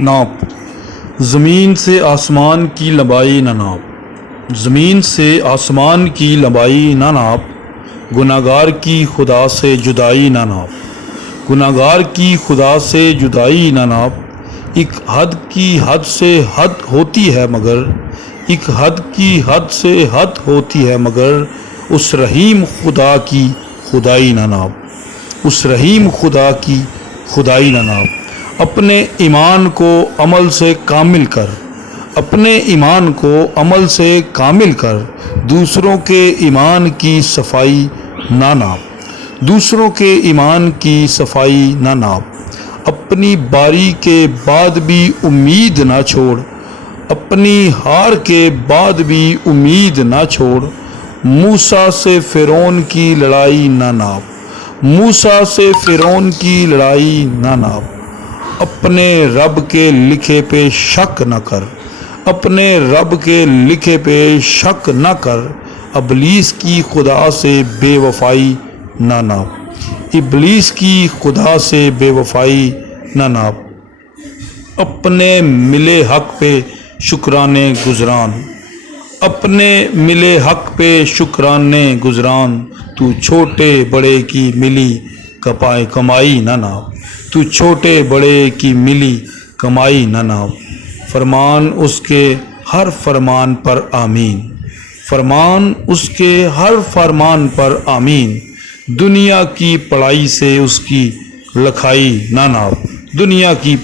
ناپ، زمین سے آسمان کی لمبائی نہ ناپ، زمین سے آسمان کی لمبائی نہ ناپ، گناہگار کی خدا سے جدائی نہ ناپ، گناہگار کی خدا سے جدائی نہ ناپ۔ ایک حد کی حد سے حد ہوتی ہے مگر، ایک حد کی حد سے حد ہوتی ہے مگر، اس رحیم خدا کی خدائی نہ ناپ، اس رحیم خدا کی خدائی نہ ناپ۔ اپنے ایمان کو عمل سے کامل کر، اپنے ایمان کو عمل سے کامل کر، دوسروں کے ایمان کی صفائی نہ ناپ، دوسروں کے ایمان کی صفائی نہ ناپ۔ اپنی باری کے بعد بھی امید نہ چھوڑ، اپنی ہار کے بعد بھی امید نہ چھوڑ۔ موسیٰ سے فرعون کی لڑائی نہ ناپ، موسیٰ سے فرعون کی لڑائی نہ ناپ۔ اپنے رب کے لکھے پہ شک نہ کر، اپنے رب کے لکھے پہ شک نہ کر۔ ابلیس کی خدا سے بے وفائی نہ ناپ، ابلیس کی خدا سے بے وفائی نہ ناپ۔ اپنے ملے حق پہ شکرانے گزران، اپنے ملے حق پہ شکرانے گزران۔ تو چھوٹے بڑے کی ملی کمائی نہ ناپ، تو چھوٹے بڑے کی ملی کمائی نہ ناپ۔ فرمان اس کے ہر فرمان پر آمین، فرمان اس کے ہر فرمان پر آمین۔ دنیا کی پڑائی سے اس کی لکھائی نہ ناپ، دنیا کی